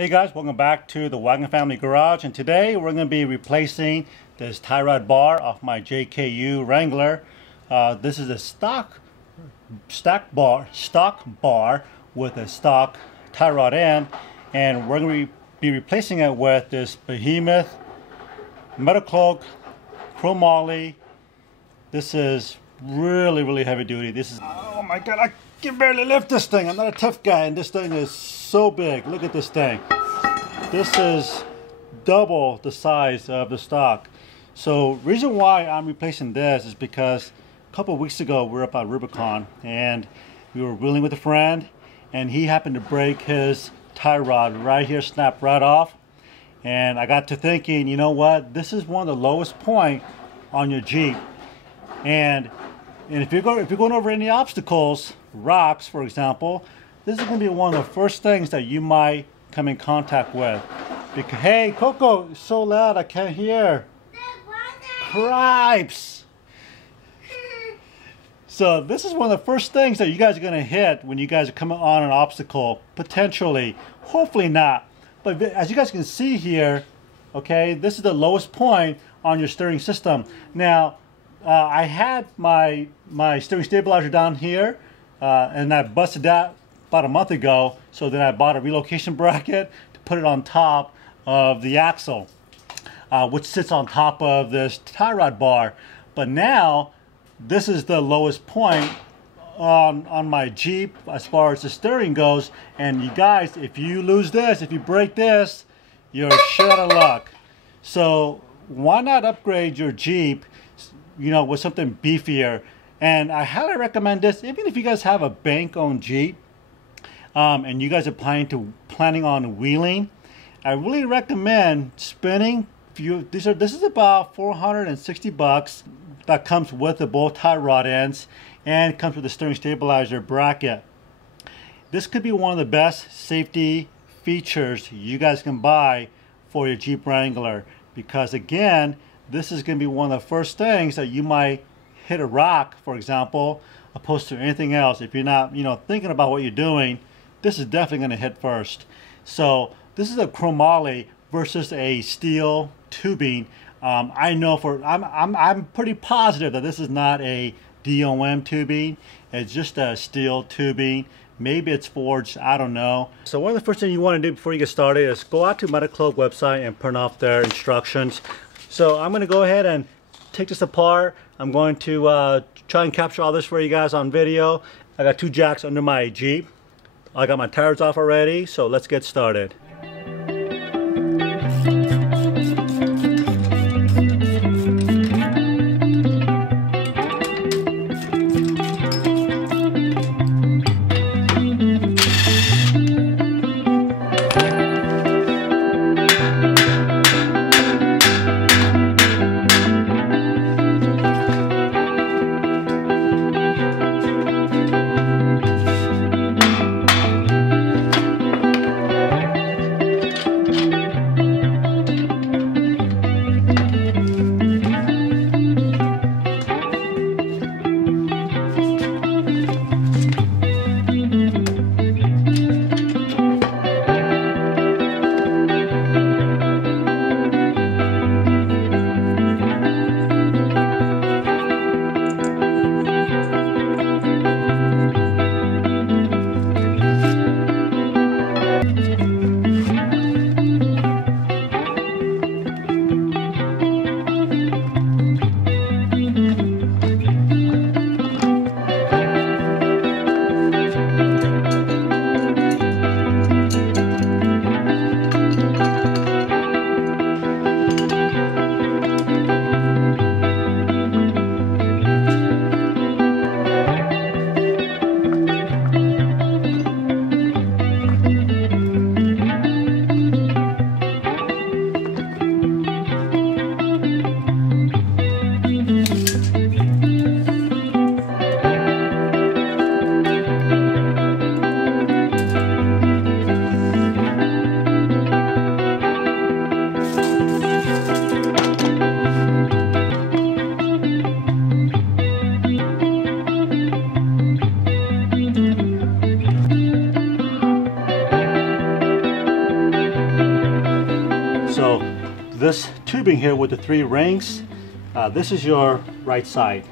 Hey guys, welcome back to the Wagon Family Garage, and today we're going to be replacing this tie rod bar off my JKU Wrangler. This is a stock bar with a stock tie rod end, and we're going to be replacing it with this behemoth Metalcloak chromoly. This is really heavy duty. This is, oh my god, I can barely lift this thing. I'm not a tough guy, and this thing is so big. Look at this thing. This is double the size of the stock. So reason why I'm replacing this is because a couple of weeks ago we were up at Rubicon and we were wheeling with a friend, and he happened to break his tie rod right here, snapped right off. And I got to thinking, you know what, this is one of the lowest point on your Jeep, and if you're going over any obstacles, rocks for example, this is going to be one of the first things that you might come in contact with. Because, hey Coco, it's so loud I can't hear. Cripes! So this is one of the first things that you guys are going to hit when you guys are coming on an obstacle, potentially, hopefully not. But as you guys can see here, okay, this is the lowest point on your steering system. Now, I had my steering stabilizer down here, and I busted that about a month ago. So then I bought a relocation bracket to put it on top of the axle, which sits on top of this tie rod bar. But now, this is the lowest point on my Jeep as far as the steering goes. And you guys, if you lose this, if you break this, you're shit out of luck. So why not upgrade your Jeep, you know, with something beefier? And I highly recommend this, even if you guys have a bank-owned Jeep, and you guys are planning on wheeling. I really recommend spending. This is about $460. That comes with the both tie rod ends, and comes with the steering stabilizer bracket. This could be one of the best safety features you guys can buy for your Jeep Wrangler, because again, this is going to be one of the first things that you might hit a rock, for example, opposed to anything else. If you're not, you know, thinking about what you're doing, this is definitely going to hit first. So this is a chromoly versus a steel tubing. I know I'm pretty positive that this is not a DOM tubing. It's just a steel tubing. Maybe it's forged, I don't know. So one of the first things you want to do before you get started is go out to Metalcloak website and print off their instructions. So I'm going to go ahead and take this apart. I'm going to try and capture all this for you guys on video. I got two jacks under my Jeep. I got my tires off already, so let's get started. So this tubing here with the 3 rings, this is your right side.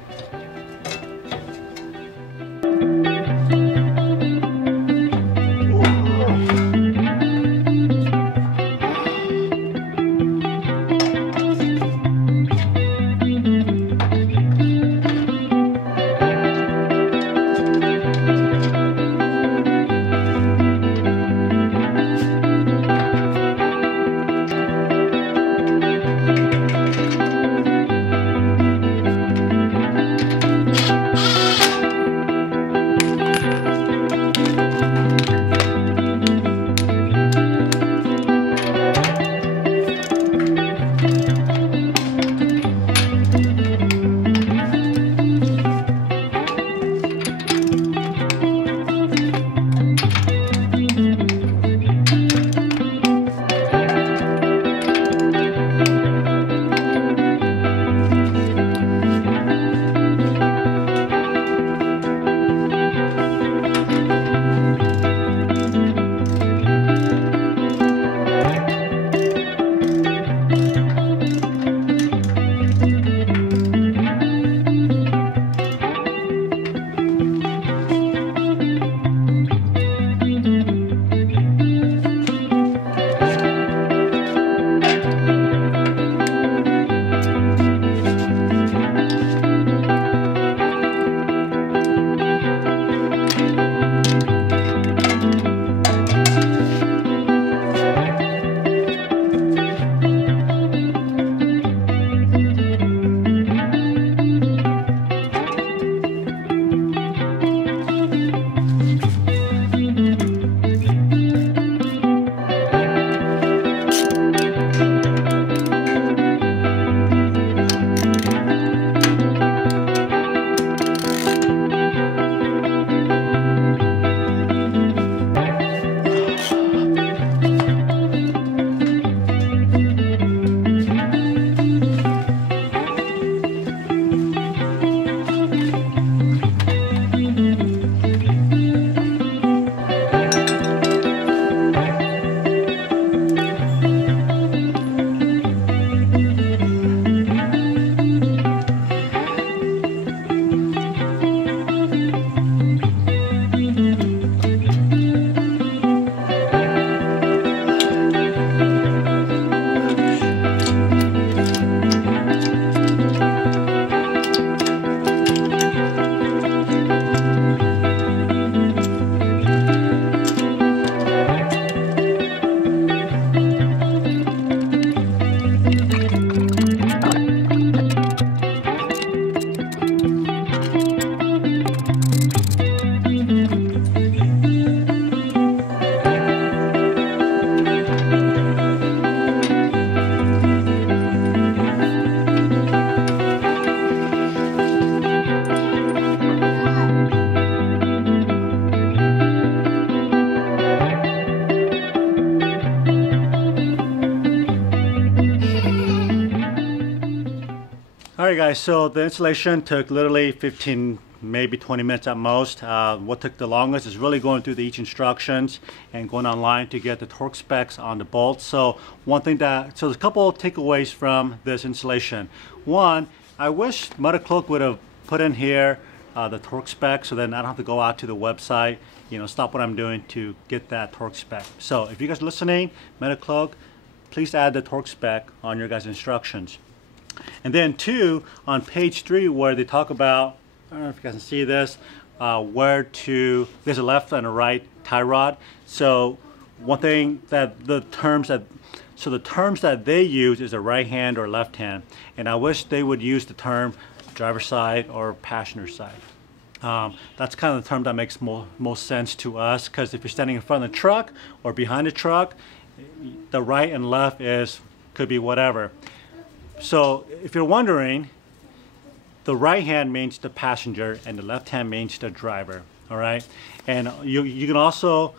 Alright guys, so the installation took literally 15, maybe 20 minutes at most. What took the longest is really going through each instructions and going online to get the torque specs on the bolts. So there's a couple of takeaways from this installation. One, I wish Metalcloak would have put in here the torque spec, so then I don't have to go out to the website, stop what I'm doing to get that torque spec. So if you guys are listening, Metalcloak, please add the torque spec on your guys' instructions. And then 2, on page 3, where they talk about, I don't know if you guys can see this, there's a left and a right tie rod. So one thing that the terms that they use is a right hand or left hand, and I wish they would use the term driver side or passenger side. That's kind of the term that makes most sense to us, because if you're standing in front of the truck or behind the truck, the right and left could be whatever. So if you're wondering, the right hand means the passenger and the left hand means the driver. All right, and you can also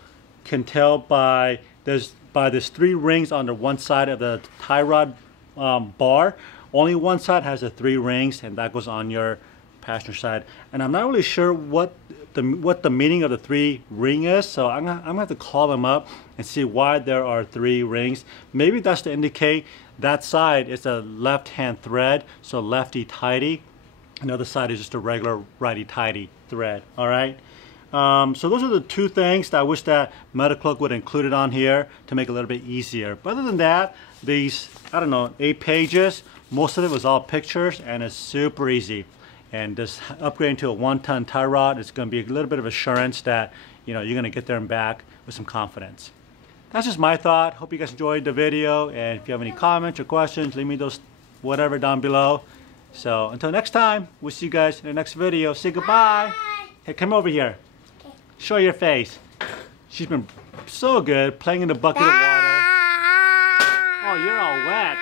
tell by these 3 rings on the one side of the tie rod bar. Only one side has the 3 rings, and that goes on your passenger side. And I'm not really sure what the meaning of the 3 ring is, so I'm gonna have to call them up and see why there are 3 rings. Maybe that's to indicate that side is a left-hand thread, so lefty-tighty. Another side is just a regular righty-tighty thread. All right. So those are the 2 things that I wish that Metalcloak would include it on here to make it a little bit easier. But other than that, these, I don't know, 8 pages, most of it was all pictures, and it's super easy. And just upgrading to a 1-ton tie rod, it's going to be a little bit of assurance that, you know, you're going to get there and back with some confidence. That's just my thought. Hope you guys enjoyed the video, and if you have any comments or questions, leave me those whatever down below. So until next time, we'll see you guys in the next video. Say goodbye. Bye. Hey, come over here. Okay. Show your face. She's been so good playing in the bucket of water. Oh, you're all wet.